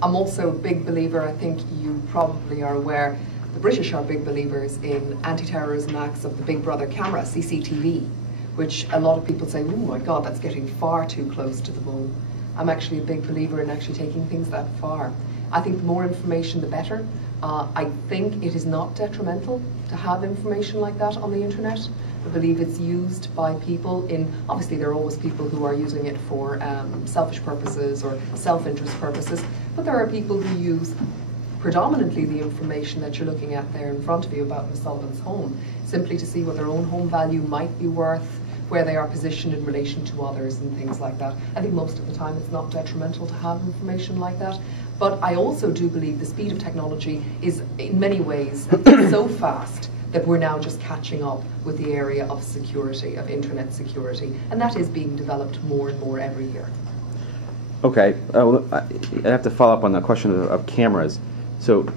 I'm also a big believer, I think you probably are aware, the British are big believers in anti-terrorism acts of the Big Brother camera, CCTV, which a lot of people say, oh my God, that's getting far too close to the bone. I'm actually a big believer in actually taking things that far. I think the more information, the better. I think it is not detrimental to have information like that on the internet. I believe it's used by people in, obviously there are always people who are using it for selfish purposes or self-interest purposes, but there are people who use predominantly the information that you're looking at there in front of you about Ms. Sullivan's home, simply to see what their own home value might be worth, where they are positioned in relation to others and things like that. I think most of the time it's not detrimental to have information like that. But I also do believe the speed of technology is in many ways so fast that we're now just catching up with the area of security, of internet security. And that is being developed more and more every year. Okay, I have to follow up on the question of cameras. So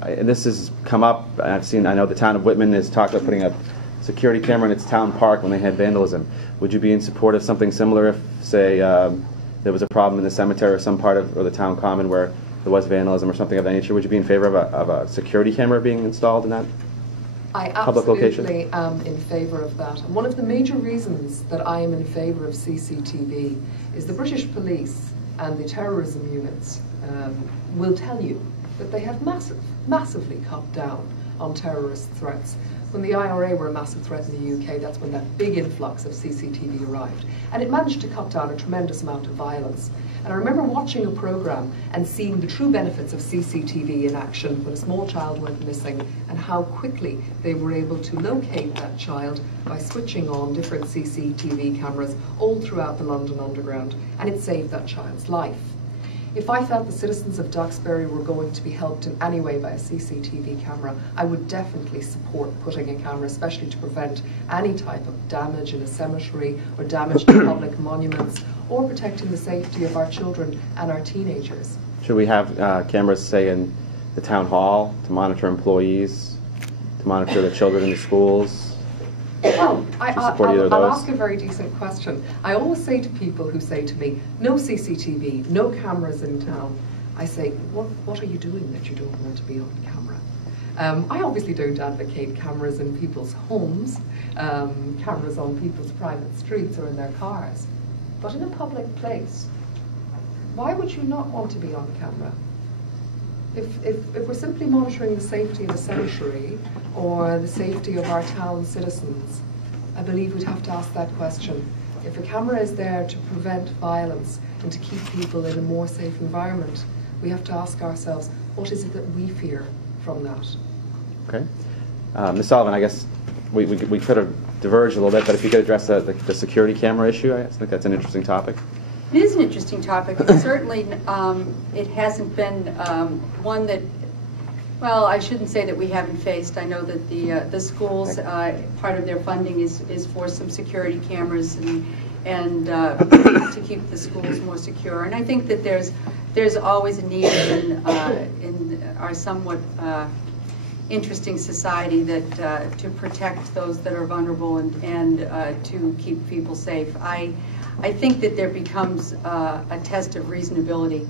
this has come up, I know the town of Whitman has talked about putting a security camera in its town park when they had vandalism. Would you be in support of something similar if, say, there was a problem in the cemetery or some part of or the town common where there was vandalism or something of that nature? Would you be in favor of a security camera being installed in that public location? I absolutely am in favor of that. And one of the major reasons that I am in favor of CCTV is the British police and the terrorism units will tell you that they have massively cut down on terrorist threats. When the IRA were a massive threat in the UK, that's when that big influx of CCTV arrived. And it managed to cut down a tremendous amount of violence. And I remember watching a programme and seeing the true benefits of CCTV in action when a small child went missing, and how quickly they were able to locate that child by switching on different CCTV cameras all throughout the London Underground, and it saved that child's life. If I felt the citizens of Duxbury were going to be helped in any way by a CCTV camera, I would definitely support putting a camera, especially to prevent any type of damage in a cemetery or damage to public monuments, or protecting the safety of our children and our teenagers. Should we have cameras, say, in the town hall to monitor employees, to monitor the children in the schools? Well, I'll ask a very decent question. I always say to people who say to me, no CCTV, no cameras in town, I say, what are you doing that you don't want to be on camera? I obviously don't advocate cameras in people's homes, cameras on people's private streets or in their cars. But in a public place, why would you not want to be on camera? If we're simply monitoring the safety of a cemetery or the safety of our town citizens, I believe we'd have to ask that question. If a camera is there to prevent violence and to keep people in a more safe environment, we have to ask ourselves, what is it that we fear from that? Okay. Ms. Sullivan, I guess we could have diverged a little bit, but if you could address the security camera issue, I think that's an interesting topic. It is an interesting topic. Certainly, it hasn't been one that, well, I shouldn't say that we haven't faced. I know that the schools, part of their funding is for some security cameras and to keep the schools more secure. And I think that there's always a need in our somewhat interesting society that to protect those that are vulnerable and to keep people safe. I think that there becomes a test of reasonability.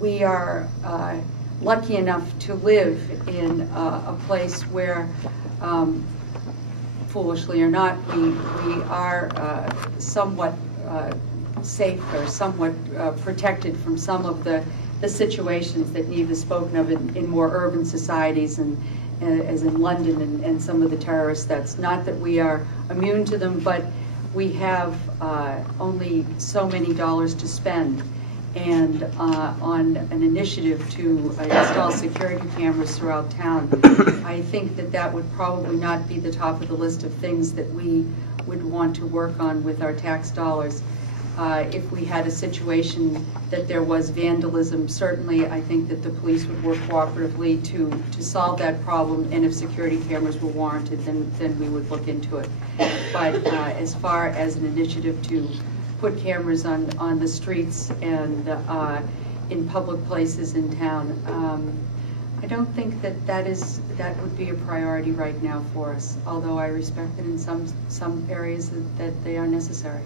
We are lucky enough to live in a place where, foolishly or not, we are somewhat safe or somewhat protected from some of the situations that Neve has spoken of in more urban societies, and as in London and some of the terrorists. That's not that we are immune to them, but we have only so many dollars to spend, and on an initiative to install security cameras throughout town, I think that would probably not be the top of the list of things that we would want to work on with our tax dollars. If we had a situation that there was vandalism, certainly I think that the police would work cooperatively to solve that problem, and if security cameras were warranted, then we would look into it. But as far as an initiative to put cameras on the streets and in public places in town, I don't think that would be a priority right now for us, although I respect that in some areas that they are necessary.